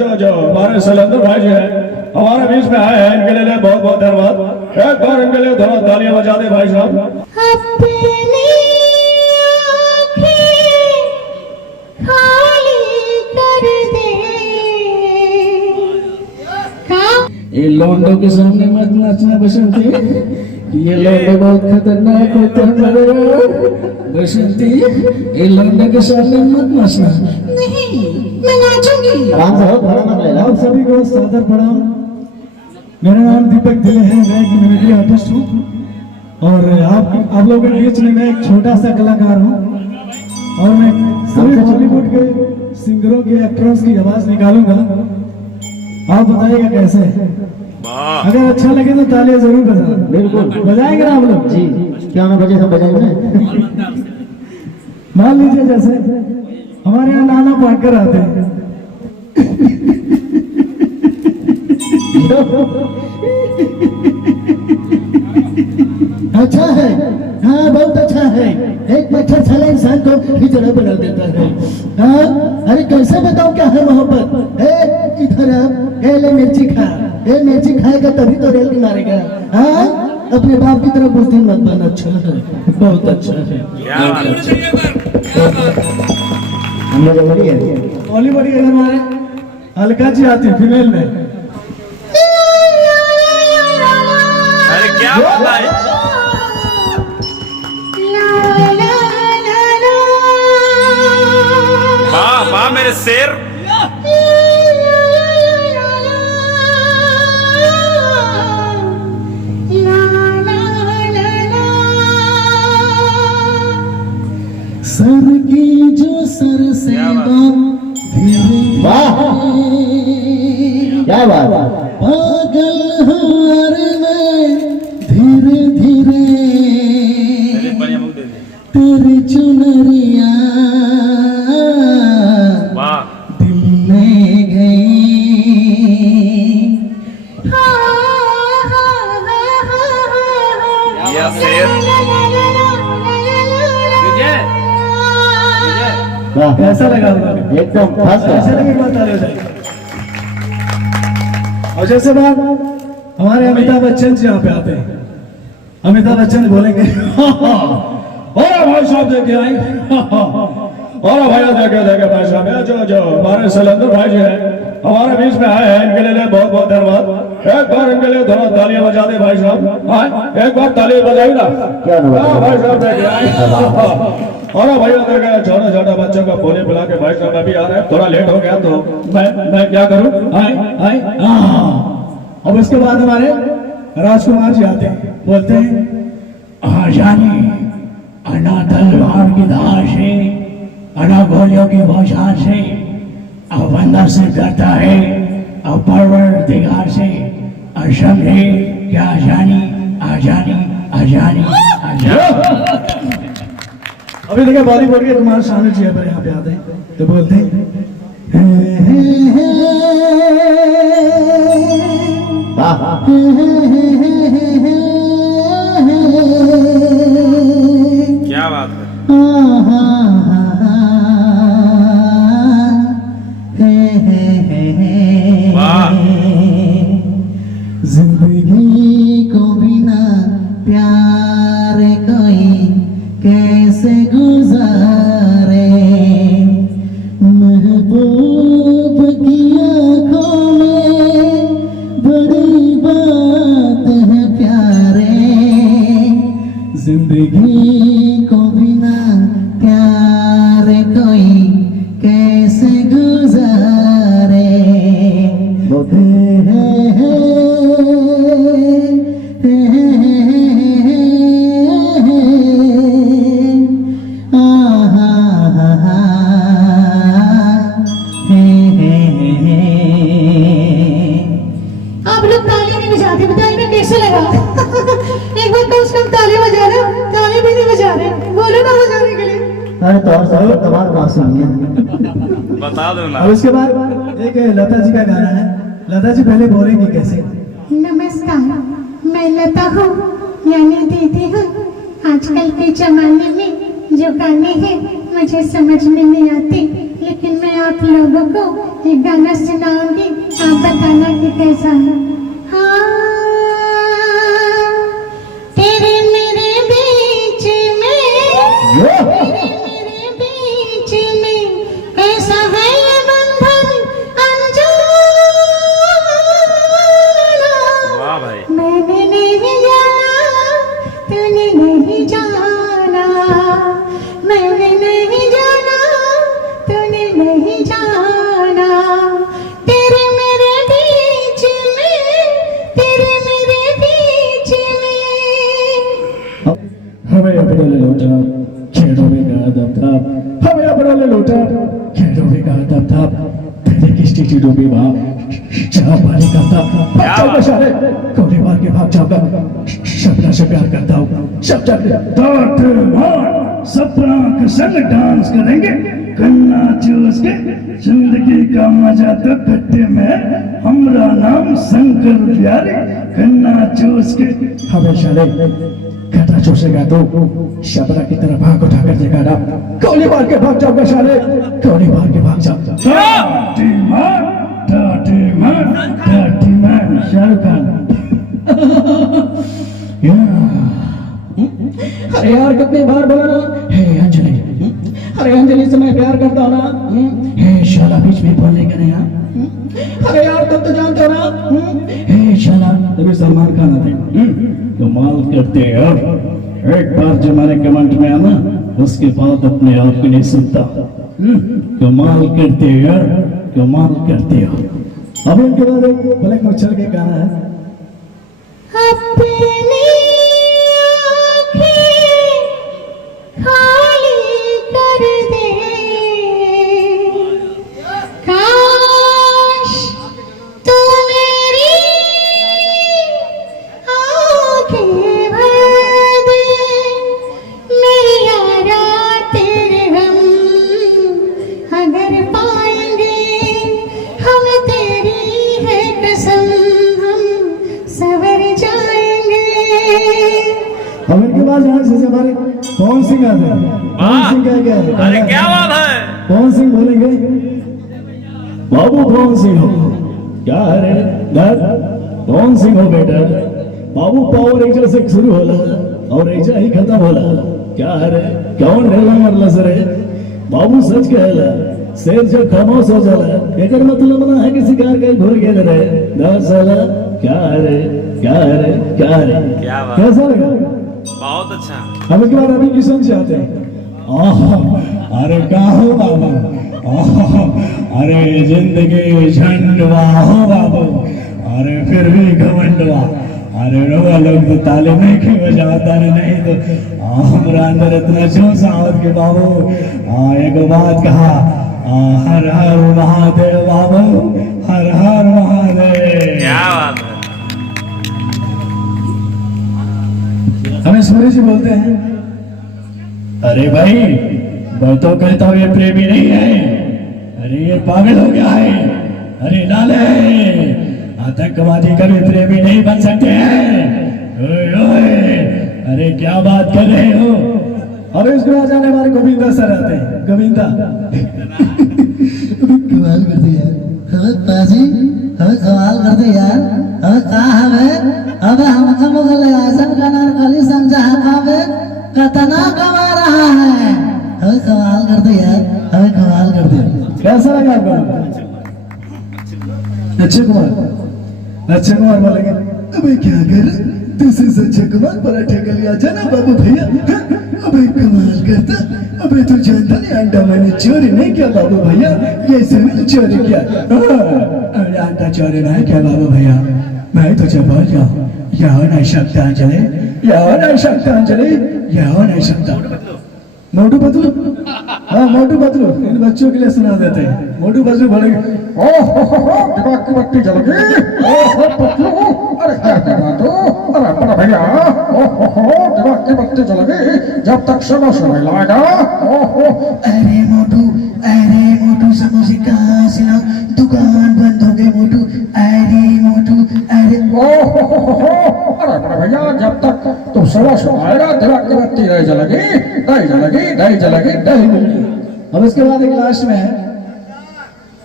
जो जो हमारे सलंदर भाई जो है हमारे बीच में आए हैं, इनके लिए बहुत बहुत धन्यवाद। एक बार इनके लिए दोनों तालियां बजा दे भाई साहब। अपनी आँखें खाली कर दे। ये लौंडों के सामने मत नाचना बसंती, ये लौंडे बहुत खतरनाक होते हैं मेरे बसंती, ये लौंडे के सामने मत नाचना। नहीं, मैं नाचूंगी। आप सभी को सादर प्रणाम। मेरा नाम दीपक दिले है, मैं एक मिमिक्री आर्टिस्ट हूँ और आप लोगों के बीच में मैं एक छोटा सा कलाकार हूँ और मैं सभी बॉलीवुड के सिंगरों की एक्टर्स की आवाज निकालूंगा। आप बताइएगा कैसे है? अगर अच्छा लगे तो तालियां जरूर बजाना। बिल्कुल बजाएंगे ना आप लोग? जी, क्या ना बजे सब बजाएंगे। मान लीजिए जैसे हमारे यहाँ नाना पाटकर आते हैं। अच्छा है, हाँ बहुत अच्छा है। एक मच्छर साला इंसान को हिजड़ा बना देता है। हाँ, अरे कैसे बताऊं क्या है मोहब्बत। इधर ए ले मिर्ची खा, ए मिर्ची खाएगा तभी तो रेल की मारेगा। हाँ, अपने बाप की तरह बुद्धिमान मत बन। अच्छा है, बहुत अच्छा है। हम लोग बॉलीवुड के हमारे अलका जी आती फीमेल में। अरे क्या बात है। वाह वाह मेरे शेर। सर की जो सर से वाह क्या बात। पागल हार में धीरे धीरे तेरी चुनरिया दिल ले गई। कैसा लगा? एकदम फर्स्ट ऐसे लगे बात ताली हो जाएगी। और जैसे बात हमारे अमिताभ बच्चन जी यहाँ पे आते हैं, अमिताभ बच्चन बोलेंगे और भाई साहब देखे आए और भैया देखे भाई साहब जो जो हमारे सलंदर भाई जो है हमारे बीच में आए हैं, इनके लिए बहुत बहुत धन्यवाद। एक बार इनके लिए दोनों तालियां बजा दे भाई साहब। एक बार ताली बजाई ना भाई साहब देखे आए और भैया देखे छोटा छोटा बच्चों को बोले बुला के भाई साहब अभी आ रहे हैं, थोड़ा लेट हो गया तो मैं क्या करूं। अब इसके बाद हमारे राजकुमार जी आते हैं, बोलते हैं जानी अना तलवार की धार से, अना गोलियों की बौछार से, अब बंदा से डरता है, अब परवरदिगार से, और समझे क्या जानी आजानी आजानी आजानी। अभी देखिए बॉलीवुड के कुमार शानू जी पर यहाँ पे आते हैं तो बोलते हैं क्या बात है। वाह। जिंदगी को बिना प्यार कोई कैसे गुजारे, महबूब की आँखों में बड़ी बात है प्यारे। जिंदगी को बिना प्यार कोई कैसे गुजारे। आप लोग ताली नहीं बजाते, बताइए कैसे लगा? एक बार कम से कम ताली बजा रहे हो, ताली भी नहीं बजा रहे, बोलो ना बजाने के लिए। अरे तो और सब तमाम बात सुनिए, बता दो ना। और उसके बाद एक लता जी का गाना है। लता जी पहले बोलेंगी कैसे? नमस्कार, मैं लता हूँ यानी दीदी हूँ। आजकल के जमाने में जो गाने हैं मुझे समझ में नहीं आते, लेकिन मैं आप लोगों को एक गाना सुनाऊंगी, आप बताना कि कैसा है। हाँ, तेरे मेरे बीच में, तेरे बीच में कैसा है ये बंधन अनजाना। वाह भाई। मैंने नहीं जाना, तूने नहीं जाना, मैंने नहीं जाना, तूने नहीं जाना। तेरे मेरे बीच में, तेरे मेरे बीच में। हमें अपना ले लौटा खेड़ों में का दबदब, हमें अपना ले लौटा खेड़ों में का दबदब, तेरे किस्ती की डूबी वहाँ जहाँ पानी करता भाग जाऊंगा सारे कोने मार के भाग जाऊंगा, सपना से प्यार करता हूँ सब सपना के संग डांस करेंगे, गन्ना चूस के जिंदगी का मजा तो खट्टे में, हमारा नाम शंकर प्यारे गन्ना चूस के हमेशा ले खतरा चूसेगा तो शबरा की तरह भाग उठा कर देगा ना, गोली मार के भाग जाऊंगा साले गोली मार के भाग जाऊंगा। शाहरुख खान। अरे यार कितनी बार बोला ना, हे अंजलि, अरे अंजलि से मैं प्यार करता हूँ ना, हे शाला बीच में बोलने का नहीं। अरे यार तुम तो जानते हो ना, हे शाला तभी सलमान खान आते कमाल करते यार, एक बार जमाने कमेंट में आना उसके बाद अपने आप को नहीं सुनता, कमाल करते यार कमाल करते हो। अब इनके बाद एक ब्लैक मच्छर के गाना है, अपनी आँखें खाली कर दे, काश तू मेरी आँखें भर दे, मेरी यारा तेरे हम अगर पाएंगे, हम तेरी है कसम हम सवर जाएंगे। अब इनके बाद यहाँ से हमारे पवन सिंह आते हैं। पवन सिंह क्या है? अरे क्या बात है। पवन सिंह बोलेंगे, बाबू पवन सिंह हो क्या है दर पवन सिंह हो बेटा, बाबू पावर रेंजर से शुरू होला और रेंजर ही खत्म होला, क्या है कौन ढेला मरला सरे, बाबू सच कहला शेर जब खामोश हो जाला एकर मतलब ना है कि शिकार कहीं भूल गेल रहे दस साला, क्या है क्या है क्या है, क्या बात। कैसा लगा? बहुत अच्छा। हम इसके बाद अभी किशन से आते हैं। अरे क्या हो बाबू, अरे जिंदगी झंडवा हो बाबू, अरे फिर भी घमंडवा, अरे रोवा लोग तो ताले नहीं के बजाता नहीं तो हमारा अंदर इतना जोश आवत के बाबू, एक बात कहा, हर हर महादेव बाबू, हर हर महादेव। क्या बात है। हमें सूर्य जी बोलते हैं, अरे भाई मैं तो कहता हूँ ये प्रेमी नहीं है, अरे ये पागल हो गया है, अरे लाले आतंकवादी कभी प्रेमी नहीं बन सकते हैं। ओए ओए, अरे क्या बात कर रहे हो। और इसके बाद जाने हमारे गोविंदा सर आते हैं। गोविंदा कमाल करते यार, हमें पाजी हमें कमाल करते यार, हमें कहा हमें अब हमका मुगल आजम का नाम खाली समझा हमें कतना कमा रहा है, हमें कमाल करते यार, हमें कमाल करते। कैसा लगा आपको? अक्षय कुमार, अक्षय कुमार बोलेंगे, अबे क्या कर दिस इज अक्षय कुमार, पराठे का लिया जाना बाबू भैया, अबे कमाल करता, अबे तू जानता नहीं अंडा मैंने चोरी नहीं किया बाबू भैया, ये मैंने चोरी किया, अरे अंडा चोरी नहीं किया बाबू भैया, मैं तुझे बोल जाऊँ यह हो नहीं सकता अंजलि, यह हो नहीं सकता अंजलि, यह हो नहीं सकता। मोटू पतलू, हाँ मोटू पतलू इन बच्चों के लिए सुना देते हैं। मोटू पतलू बोलेंगे, दिमाग की बत्ती जल गई, ओहो पतलू, अरे क्या करा तू, अरे बड़ा भैया, ओहो दिमाग की बत्ती जल गई, जब तक समोसा नहीं लाएगा, ओहो। अरे मोटू समोसे कहाँ से लाऊं, दुकान बंद हो गई मोटू, अरे मोटू, अरे ओहो, अरे बड़ा भैया जब तक तुम समोसा लाएगा दिमाग की बत्ती नहीं जलेगी, नहीं जलेगी, नहीं जलेगी, नहीं जलेगी। अब इसके बाद एक लास्ट में है,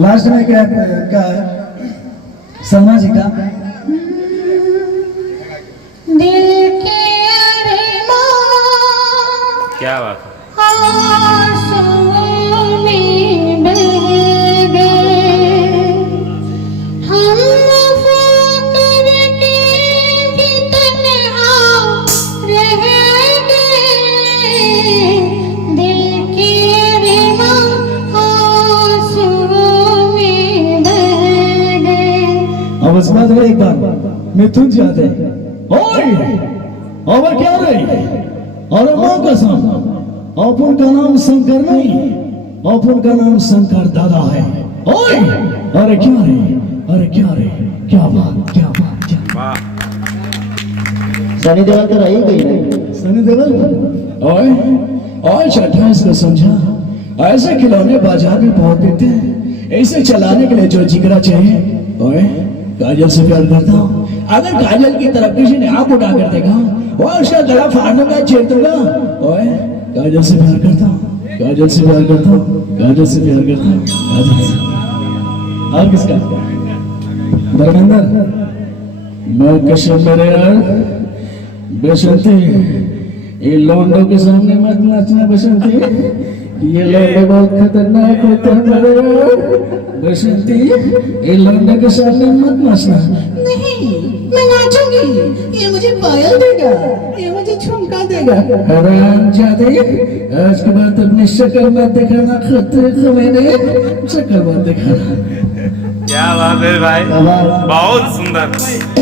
लास्ट में क्या क्या है सलमा जी का दिल के अरमान क्या बात है आंसुओं में बह गए हम वफा करके भी तन्हा रह गए दिल के अरमान आंसुओं में बह गए। अब इस बात में एक बार मिथुन जी आते हैं ओए अब क्या रही अरे माँ कसम अपन का नाम शंकर नहीं अपन का नाम शंकर दादा है ओए अरे क्या रे क्या बात क्या वाह सनी देओल तो रही गई नहीं सनी देओल ओए और 28 को समझा ऐसे खिलौने बाजार में बहुत देते हैं इसे चलाने के लिए जो जिगरा चाहिए ओए काजल से प्यार करता हूँ अगर काजल की तरफ किसी ने आंख उठा कर देखा वो उसका गला फाड़ दूंगा चीर दूंगा ओए काजल से प्यार करता हूँ काजल से प्यार करता हूँ काजल से प्यार करता हूँ काजल से और किसका धर्मेंद्र मैं कसम मेरे यार बसंती ये लौंडों के सामने मत नाचना बसंती ये लौंडे बहुत खतरनाक होते हैं मेरे यार बसंती ये लौंडे के सामने मत नाचना नहीं मैं नाचूंगी ये मुझे पायल देगा ये मुझे झुमका देगा हराम जादे आज के बाद अपनी शक्ल मत दिखाना खतरे को मैंने शक्ल मत दिखाना क्या बात है भाई बहुत सुंदर